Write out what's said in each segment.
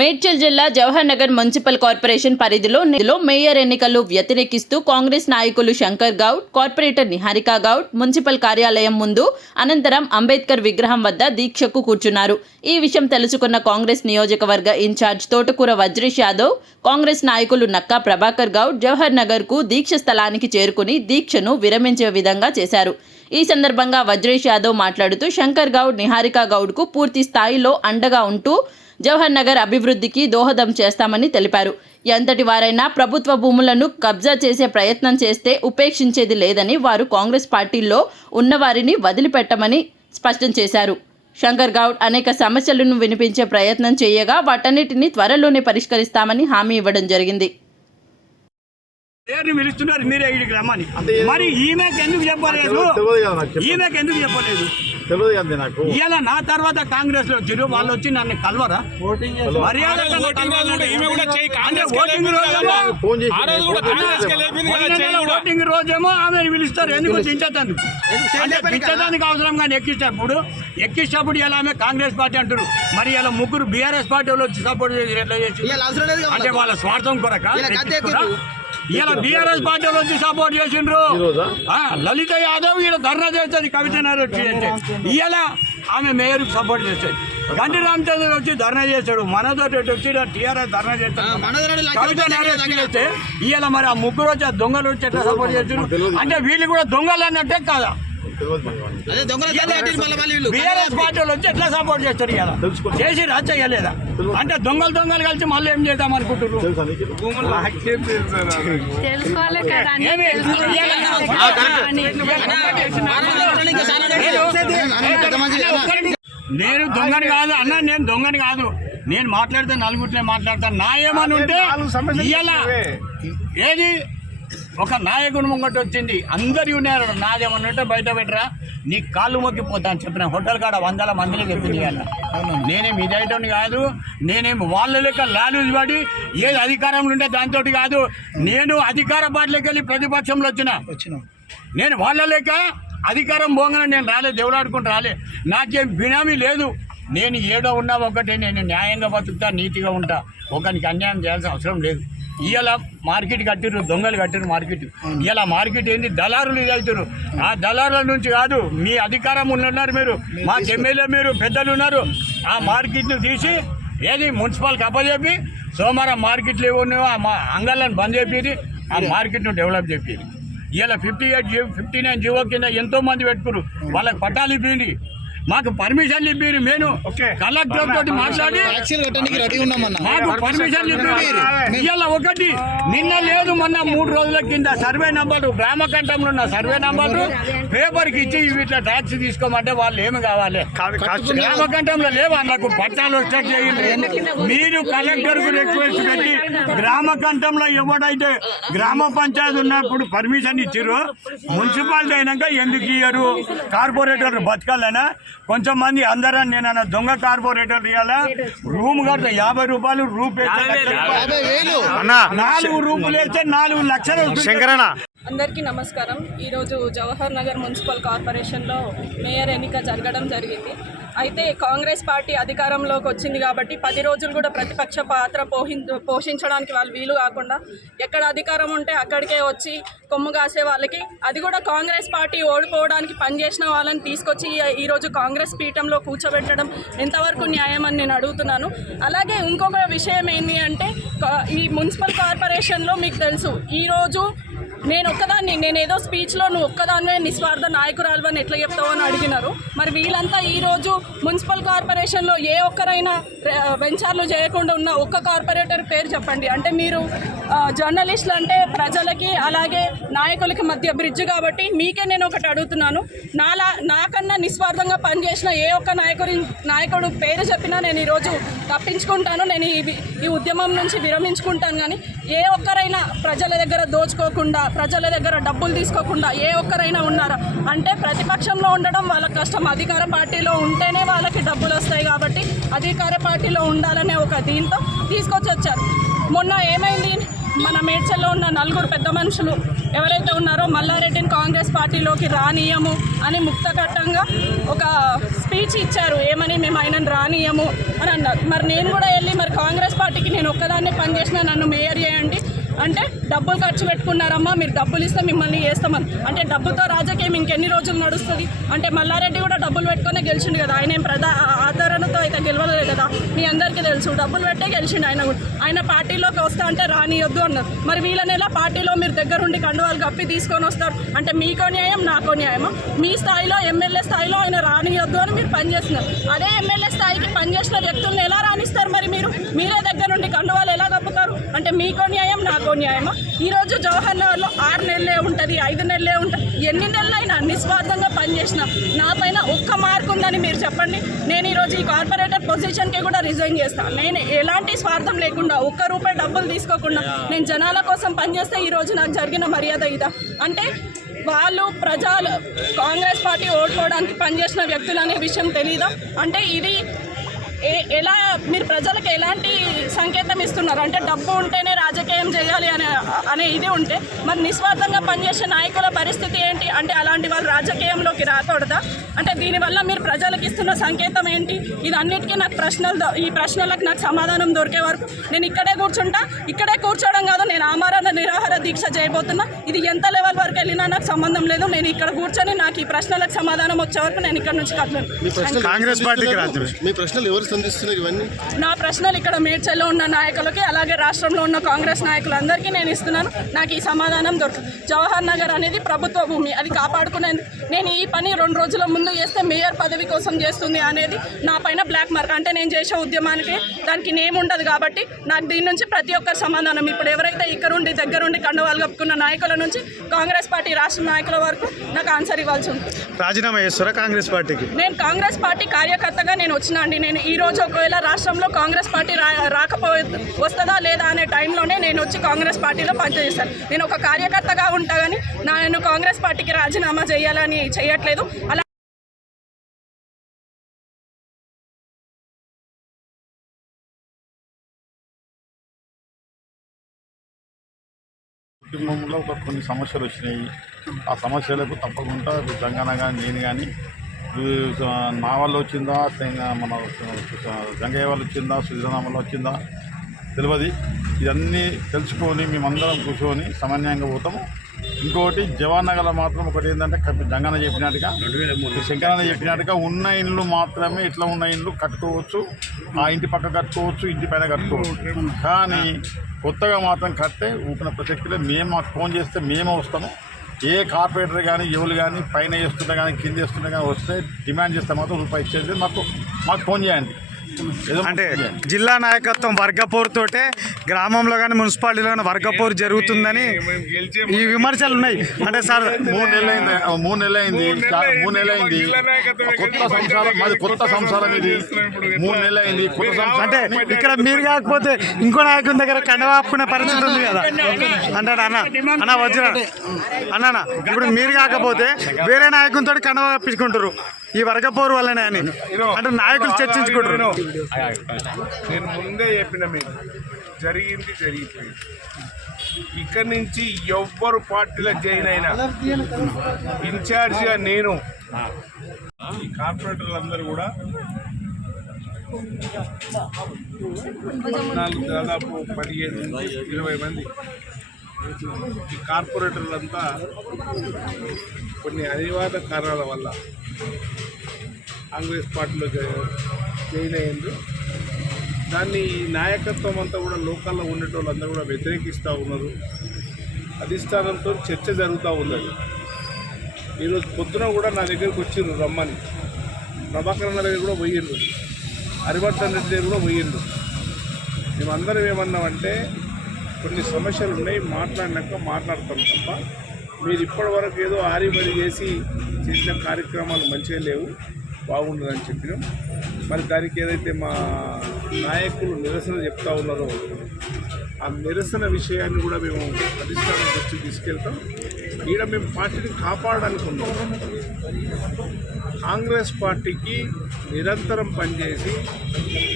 మేడ్చల్ జిల్లా Jawahar Nagar municipal corporation పరిధిలో mayor ఎన్నికలు వ్యతిరేకిస్తూ కాంగ్రెస్ నాయకులు శంకర్ గౌడ్, కార్పొరేటర్ నిహారికా గౌడ్ మున్సిపల్ కార్యాలయం ముందు అనంతరం అంబేద్కర్ విగ్రహం వద్ద దీక్షకు కూర్చున్నారు. ఈ విషయం తెలుసుకున్న కాంగ్రెస్ నియోజకవర్గ ఇన్ఛార్జ్ తోటకూర వజ్రేష్ యాదవ్, కాంగ్రెస్ నాయకులు నక్కా ప్రభాకర్ గౌడ్ జవహర్ నగర్ కు దీక్ష స్థలానికి చేరుకుని దీక్షను విరమించే విధంగా చేశారు. ఈ సందర్భంగా వజ్రేష్ యాదవ్ మాట్లాడుతూ శంకర్ గౌడ్, నిహారికా గౌడ్ కు పూర్తి స్థాయిలో అండగా ఉంటూ జవహర్ నగర్ అభివృద్ధికి దోహదం చేస్తామని తెలిపారు. ఎంతటి వారైనా ప్రభుత్వ భూములను కబ్జా చేసే ప్రయత్నం చేస్తే ఉపేక్షించేది లేదని, వారు కాంగ్రెస్ పార్టీలో ఉన్నవారిని వదిలిపెట్టమని స్పష్టం చేశారు. శంకర్ గౌడ్ అనేక సమస్యలను వినిపించే ప్రయత్నం చేయగా వాటన్నిటిని త్వరలోనే పరిష్కరిస్తామని హామీ ఇవ్వడం జరిగింది. పిలుస్తున్నారు మీరే ఇక్కడికి రమ్మని. మరి ఈమెకి ఎందుకు చెప్పలేదు? ఇలా నా తర్వాత కాంగ్రెస్ లో వచ్చారు, వాళ్ళు వచ్చి నన్ను కలవరా? ఓటింగ్ రోజేమో ఆమె పిలుస్తారు, ఎందుకు దించేందుకు? దించడానికి అవసరం కానీ ఎక్కించేటప్పుడు ఇలా ఆమె కాంగ్రెస్ పార్టీ అంటారు. మరి ఇలా ముగ్గురు బీఆర్ఎస్ పార్టీ వాళ్ళు వచ్చి సపోర్ట్ చేసి ఎట్లా చేసి, అంటే వాళ్ళ స్వార్థం కొరక ఇలా బీఆర్ఎస్ పార్టీ వచ్చి సపోర్ట్ చేసిండ్రు. లలిత యాదవ్ ఈయన ధర్నా చేస్తుంది, కవిత వచ్చి ఇలా ఆమె మేయర్ సపోర్ట్ చేస్తుంది. గంటి రామచంద్ర వచ్చి ధర్నా చేస్తాడు, మనతో వచ్చి టీఆర్ఎస్ ధర్నా చేస్తాడు, కవిత చేస్తే ఇలా మరి ఆ ముగ్గురు వచ్చి ఆ దొంగలు వచ్చి ఎట్లా సపోర్ట్ చేస్తారు? అంటే వీళ్ళు కూడా దొంగలు అన్నట్టే కాదా? బీఆర్ఎస్ పార్టీ వాళ్ళు వచ్చి ఎట్లా సపోర్ట్ చేస్తారు? ఇలా చేసి చేయలేదా? అంటే దొంగలు కలిసి మళ్ళీ ఏం చేద్దాం అనుకుంటున్నారు? నేను దొంగని కాదు అన్న, నేను దొంగని కాదు. నేను మాట్లాడితే నలుగురినే మాట్లాడతాను. నా ఏమని ఉంటే ఇలా ఏది ఒక నాయకుడు ముంగట వచ్చింది, అందరు ఉన్నారు, నాదేమన్నట్టే బయట పెట్టరా, నీ కాళ్ళు మొక్కిపోతాను చెప్పిన. హోటల్ కాడ 100 మందిని చెప్పింది. నేనేం ఇదైటోని కాదు, నేనేం వాళ్ళ లెక్క లాలూజ్ పడి ఏది అధికారంలో ఉంటే దాంతో కాదు. నేను అధికార పార్టీలోకి వెళ్ళి ప్రతిపక్షంలో వచ్చిన. నేను వాళ్ళ లెక్క అధికారం పోగానే నేను రాలే, దేవుడాడుకుంటూ రాలే. నాకేం బినామీ లేదు. నేను ఏడో ఉన్నా ఒకటే, నేను న్యాయంగా బతుకుతా, నీతిగా ఉంటా. ఒకరికి అన్యాయం చేయాల్సిన అవసరం లేదు. ఇలా మార్కెట్ కట్టిర్రు, దొంగలు కట్టిర్రు మార్కెట్. ఇలా మార్కెట్ ఏంది? దళారులు ఇది అవుతారు. ఆ దళారుల నుంచి కాదు, మీ అధికారం ఉన్నారు మీరు, మాకు ఎమ్మెల్యే మీరు పెద్దలు ఉన్నారు. ఆ మార్కెట్ను తీసి ఏది మున్సిపాల్కి అప్పచెప్పి సోమవారం మార్కెట్లు ఏమో ఆ అంగళ్ళని బంద్ చేపి ఆ మార్కెట్ను డెవలప్ చేపి. ఇలా 59 జీవో కింద ఎంతోమంది పెట్టుకున్నారు, వాళ్ళకి పట్టాలు ఇప్పింది, మాకు పర్మిషన్లు ఇప్పారు. మేము కలెక్టర్ తోటి మాట్లాడి మాకు పర్మిషన్లు ఇప్పారు. ఇవాళ ఒకటి నిన్న లేదు, మొన్న 3 రోజుల కింద సర్వే నంబర్లు, గ్రామ కంఠంలో ఉన్న సర్వే నంబర్లు పేపర్కి ఇచ్చి ఇట్లా ట్యాక్స్ తీసుకోమంటే వాళ్ళు ఏమి కావాలి? గ్రామ కంఠంలో లేవా? నాకు పట్టాలు వచ్చాక చేయండి. మీరు కలెక్టర్కు రిక్వెస్ట్ పెట్టి గ్రామ కంఠంలో ఎవడైతే గ్రామ పంచాయతీ ఉన్నప్పుడు పర్మిషన్ ఇచ్చారు, మున్సిపాలిటీ అయినాక ఎందుకు ఇయ్యరు? కార్పొరేటర్ బతకాలనా? కొంచెం మంది అందరూ నేను దొంగ కార్పొరేటర్ ఇవ్వాలా? రూమ్ కడితే 50 రూపాయలు, రూమ్ 4 రూపులు వేస్తే 4 లక్షలు. అందరికీ నమస్కారం. ఈరోజు జవహర్ నగర్ మున్సిపల్ కార్పొరేషన్లో మేయర్ ఎన్నిక జరగడం జరిగింది. అయితే కాంగ్రెస్ పార్టీ అధికారంలోకి వచ్చింది కాబట్టి 10 రోజులు కూడా ప్రతిపక్ష పాత్ర పోషించడానికి వాళ్ళు వీలు కాకుండా ఎక్కడ అధికారం ఉంటే అక్కడికే వచ్చి కొమ్ము కాసే వాళ్ళకి, అది కూడా కాంగ్రెస్ పార్టీ ఓడిపోవడానికి పనిచేసిన వాళ్ళని తీసుకొచ్చి ఈరోజు కాంగ్రెస్ పీఠంలో కూర్చోబెట్టడం ఎంతవరకు న్యాయం అని నేను అడుగుతున్నాను. అలాగే ఇంకొక విషయం ఏంటి అంటే, ఈ మున్సిపల్ కార్పొరేషన్లో మీకు తెలుసు, ఈరోజు నేనేదో స్పీచ్లో నువ్వు ఒక్కదాన్నే నిస్వార్థ నాయకురాలు అని ఎట్లా చెప్తావు అని అడిగినారు. మరి వీళ్ళంతా ఈరోజు మున్సిపల్ కార్పొరేషన్లో ఏ ఒక్కరైనా వెంచర్లు చేయకుండా ఉన్న ఒక్క కార్పొరేటర్ పేరు చెప్పండి. అంటే మీరు జర్నలిస్టులు అంటే ప్రజలకి అలాగే నాయకులకి మధ్య బ్రిడ్జ్ కాబట్టి మీకే నేను ఒకటి అడుగుతున్నాను. నాకన్నా నిస్వార్థంగా పనిచేసిన ఏ ఒక్క నాయకుడు పేరు చెప్పినా నేను ఈరోజు తప్పించుకుంటాను, నేను ఈ ఉద్యమం నుంచి విరమించుకుంటాను. కానీ ఏ ఒక్కరైనా ప్రజల దగ్గర దోచుకోకుండా, ప్రజల దగ్గర డబ్బులు తీసుకోకుండా ఏ ఒక్కరైనా ఉన్నారా? అంటే ప్రతిపక్షంలో ఉండడం వాళ్ళకి కష్టం, అధికార పార్టీలో ఉంటేనే వాళ్ళకి డబ్బులు వస్తాయి కాబట్టి అధికార పార్టీలో ఉండాలనే ఒక దీంతో తీసుకొచ్చి వచ్చారు. మొన్న ఏమైంది, మన మేడ్చల్లో ఉన్న 4 పెద్ద మనుషులు ఎవరైతే ఉన్నారో మల్లారెడ్డిని కాంగ్రెస్ పార్టీలోకి రానియము అని ముక్తకట్టంగా ఒక స్పీచ్ ఇచ్చారు. ఏమని మేము ఆయనను రానియము అని అన్నారు. మరి నేను కూడా వెళ్ళి మరి కాంగ్రెస్ పార్టీకి నేను ఒక్కదాన్నే పనిచేసినా నన్ను మేయర్ చేయండి అంటే డబ్బులు ఖర్చు పెట్టుకున్నారమ్మా, మీరు డబ్బులు ఇస్తే మిమ్మల్ని చేస్తామని. అంటే డబ్బుతో రాజకీయం ఇంకెన్ని రోజులు నడుస్తుంది? అంటే మల్లారెడ్డి కూడా డబ్బులు పెట్టుకునే గెలిచిండు కదా, ఆయన ఏం ఆదరణతో అయితే గెలవలేదు కదా, మీ అందరికీ తెలుసు. డబ్బులు పెట్టే గెలిచిండు ఆయన కూడా. ఆయన పార్టీలోకి వస్తా అంటే రానియొద్దు అన్నారు. మరి వీళ్ళని ఎలా పార్టీలో మీరు దగ్గరుండి కండువాలు కప్పి తీసుకొని వస్తారు? అంటే మీకో న్యాయం నాకో న్యాయమా? మీ స్థాయిలో ఎమ్మెల్యే స్థాయిలో ఆయన రానియొద్దు అని మీరు పనిచేస్తున్నారు. అదే ఎమ్మెల్యే స్థాయికి పనిచేసిన వ్యక్తులను ఎలా రాణిస్తారు? మరి మీరే దగ్గరుండి కండువాలు ఎలా కప్పుతారు? అంటే మీకో న్యాయం నాకో న్యాయమా? ఈరోజు జవహర్ నగర్లో 6 నెలలే ఉంటుంది, 5 నెలలే ఉంటుంది, ఎన్ని నెలలైనా నిస్వార్థంగా పనిచేసిన నా పైన ఒక్క మార్క్ ఉందని మీరు చెప్పండి. నేను ఈరోజు ఈ కార్పొరేటర్ పొజిషన్కి కూడా రిజైన్ చేస్తాను. నేను ఎలాంటి స్వార్థం లేకుండా, ఒక్క రూపాయి డబ్బులు తీసుకోకుండా నేను జనాల కోసం పనిచేస్తే ఈరోజు నాకు జరిగిన మర్యాద ఇదా? అంటే వాళ్ళు ప్రజలు కాంగ్రెస్ పార్టీ ఓట్లోడానికి పనిచేసిన వ్యక్తులు అనే విషయం తెలీదా? అంటే ఇది ఎలా మీరు ప్రజలకు ఎలాంటి సంకేతం ఇస్తున్నారు? అంటే డబ్బు ఉంటేనే రాజకీయం చేయాలి అనే ఇది ఉంటే మరి నిస్వార్థంగా పనిచేసే నాయకుల పరిస్థితి ఏంటి? అంటే అలాంటి వాళ్ళు రాజకీయంలోకి రాకూడదా? అంటే దీనివల్ల మీరు ప్రజలకు ఇస్తున్న సంకేతం ఏంటి? ఇదన్నిటికీ నాకు ఈ ప్రశ్నలకు నాకు సమాధానం దొరికే వరకు నేను ఇక్కడే కూర్చుంటా. ఇక్కడే కూర్చోవడం కాదు, నేను ఆమరణ నిరాహార దీక్ష చేయబోతున్నా. ఇది ఎంత లెవెల్ వరకు వెళ్ళినా నాకు సంబంధం లేదు. నేను ఇక్కడ కూర్చొని నాకు ఈ ప్రశ్నలకు సమాధానం వచ్చే వరకు నేను ఇక్కడ నుంచి కట్టలేను. కాంగ్రెస్ పార్టీకి మీ ప్రశ్నలు ఎవరు సంధిస్తున్నారు? ఇవన్నీ నా ప్రశ్నలు ఇక్కడ మేడ్చల్లో ఉన్న నాయకులకి, అలాగే రాష్ట్రంలో ఉన్న కాంగ్రెస్ నాయకులందరికీ నేను ఇస్తున్నాను. నాకు ఈ సమాధానం దొరకదు. జవహర్ నగర్ అనేది ప్రభుత్వ భూమి, అది కాపాడుకునేందుకు నేను ఈ పని 2 రోజుల ముందు చేస్తే మేయర్ పదవి కోసం చేస్తుంది అనేది నా పైన బ్లాక్ మార్క్. అంటే నేను చేసే ఉద్యమానికి దానికి నేమ్ ఉండదు కాబట్టి నాకు దీని నుంచి ప్రతి ఒక్కరి సమాధానం. ఇప్పుడు ఎవరైతే ఇక్కడుండి దగ్గరుండి కండవాళ్ళు కప్పుకున్న నాయకుల నుంచి కాంగ్రెస్ పార్టీ రాష్ట్ర నాయకుల వరకు నాకు ఆన్సర్ ఇవ్వాల్సి ఉంది. రాజీనామా చేస్తారా కాంగ్రెస్ పార్టీకి? నేను కాంగ్రెస్ పార్టీ కార్యకర్తగా నేను వచ్చినా అండి. నేను ఈ రోజు ఒకవేళ రాష్ట్రంలో కాంగ్రెస్ పార్టీ వస్తుందా లేదా అనే టైంలోనే నేను వచ్చి కాంగ్రెస్ పార్టీలో పనిచేస్తాను. నేను ఒక కార్యకర్తగా ఉంటా కానీ నేను కాంగ్రెస్ పార్టీకి రాజీనామా చేయాలని చేయట్లేదు. అలా కుటుంబంలో కొన్ని సమస్యలు వచ్చినాయి. ఆ సమస్యలకు తప్పకుండా తెలంగాణ కానీ నేను కానీ నా వల్ల వచ్చిందా, మన గంగయ్య వల్ల వచ్చిందా, సుజనా వల్ల వచ్చిందా తెలియదు. ఇవన్నీ తెలుసుకొని మేమందరం కూర్చొని సమన్వయంగా పోతాము. ఇంకోటి జవహర్ నగర్లో మాత్రం ఒకటి ఏంటంటే జంగన్న చెప్పినట్టుగా, శంకరన్న చెప్పినట్టుగా ఉన్న ఇండ్లు మాత్రమే ఇట్లా ఉన్న ఇండ్లు కట్టుకోవచ్చు. ఆ ఇంటి పక్క కట్టుకోవచ్చు, ఇంటి పైన కట్టుకోవచ్చు. కానీ కొత్తగా మాత్రం కడితే ఊపిన ప్రసక్తిలో మాకు ఫోన్ చేస్తే మేమే వస్తాము. ఏ కార్పొరేటర్ కానీ ఎవరు కానీ పైన వేస్తుంటే కానీ కింద వేస్తుంటే కానీ వస్తే డిమాండ్ చేస్తే మాత్రం రూపాయి ఇచ్చేది మాకు ఫోన్ చేయండి. అంటే జిల్లా నాయకత్వం వర్గపోరుతోటే గ్రామంలో కానీ మున్సిపాలిటీలో కానీ వర్గపోరు జరుగుతుందని ఈ విమర్శలు ఉన్నాయి. అంటే సార్ 3 నెలలు అయింది కొత్త సంసారం ఇది 3 నెలలు అయింది కొత్త సంసారం. అంటే ఇక్కడ మీరు కాకపోతే ఇంకో నాయకుని దగ్గర కండవాపుకునే పరిస్థితి ఉంది కదా అంటాడు అన్న వచ్చిన అన్న. ఇప్పుడు మీరు కాకపోతే వేరే నాయకునితో కండవా కప్పించుకుంటారు ఈ వర్గపోరు వల్లనే అని అంటే నాయకులు చర్చించుకుంటారు. నేను ముందే చెప్పిన మీకు జరిగిపోయింది. ఇక్కడి నుంచి ఎవ్వరు పార్టీలో జాయిన్ అయినా ఇన్ఛార్జిగా నేను ఈ కార్పొరేటర్లందరూ కూడా 14 దాదాపు 15-20 మంది ఈ కార్పొరేటర్లంతా కొన్ని అనివార్య కారణాల వల్ల కాంగ్రెస్ పార్టీలో జాయిన్ అయ్యింది. దాన్ని నాయకత్వం అంతా కూడా లోకల్లో ఉండేటోళ్ళందరూ కూడా వ్యతిరేకిస్తూ ఉన్నారు. అధిష్టానంతో చర్చ జరుగుతూ ఉన్నది. ఈరోజు పొద్దున కూడా నా దగ్గరికి వచ్చిండ్రు రమ్మని. ప్రభాకర్ అన్న దగ్గర కూడా పోయిండ్రు, హరివర్ధన్ రెడ్డి దగ్గర కూడా పోయిండ్రు. మేమందరం ఏమన్నామంటే కొన్ని సమస్యలు ఉన్నాయి, మాట్లాడినాక మాట్లాడతాం తప్ప మీరు ఇప్పటి వరకు ఏదో ఆరిబరి చేసిన కార్యక్రమాలు మంచిగా లేవు, బాగుండదని చెప్పినాం. మరి దానికి ఏదైతే మా నాయకులు నిరసన చెప్తా ఉన్నారో ఆ నిరసన విషయాన్ని కూడా మేము అధిష్టానం దృష్టి తీసుకెళ్తాం. ఈడ మేము పార్టీని కాపాడడానికి ఉన్నాం. కాంగ్రెస్ పార్టీకి నిరంతరం పనిచేసి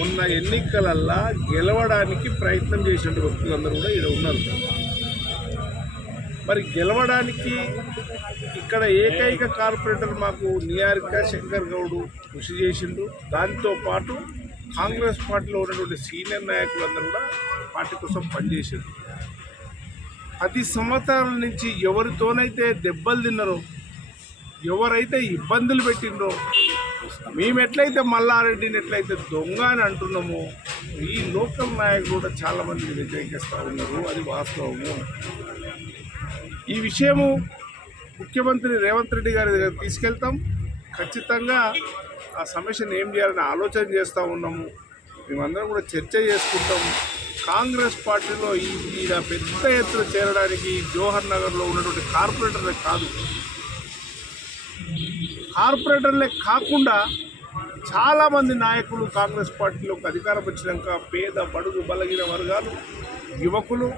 ఉన్న ఎన్నికలల్లా గెలవడానికి ప్రయత్నం చేసిన వ్యక్తులందరూ కూడా ఈడ ఉన్నారు. మరి గెలవడానికి ఇక్కడ ఏకైక కార్పొరేటర్ మాకు నిహారిక శంకర్ గౌడ్ కృషి చేసిండు. దాంతోపాటు కాంగ్రెస్ పార్టీలో ఉన్నటువంటి సీనియర్ నాయకులందరూ కూడా పార్టీ కోసం పనిచేసారు. 10 సంవత్సరాల నుంచి ఎవరితోనైతే దెబ్బలు తిన్నారో, ఎవరైతే ఇబ్బందులు పెట్టిండ్రో, మేము ఎట్లయితే మల్లారెడ్డిని ఎట్లయితే దొంగ అని అంటున్నామో, ఈ లోకల్ నాయకులు కూడా చాలామంది వ్యతిరేకిస్తూ ఉన్నారు. అది వాస్తవము. ఈ విషయము ముఖ్యమంత్రి రేవంత్ రెడ్డి గారి దగ్గర తీసుకెళ్తాం. ఖచ్చితంగా ఆ సమస్యను ఏం చేయాలని ఆలోచన చేస్తూ ఉన్నాము. మేమందరం కూడా చర్చ చేసుకుంటాము. కాంగ్రెస్ పార్టీలో ఈయన పెద్ద ఎత్తున చేరడానికి జవహర్ నగర్లో ఉన్నటువంటి కార్పొరేటర్లే కాదు, కార్పొరేటర్లే కాకుండా చాలామంది నాయకులు కాంగ్రెస్ పార్టీలోకి అధికారం వచ్చినాక పేద బడుగు బలహీన వర్గాలు, యువకులు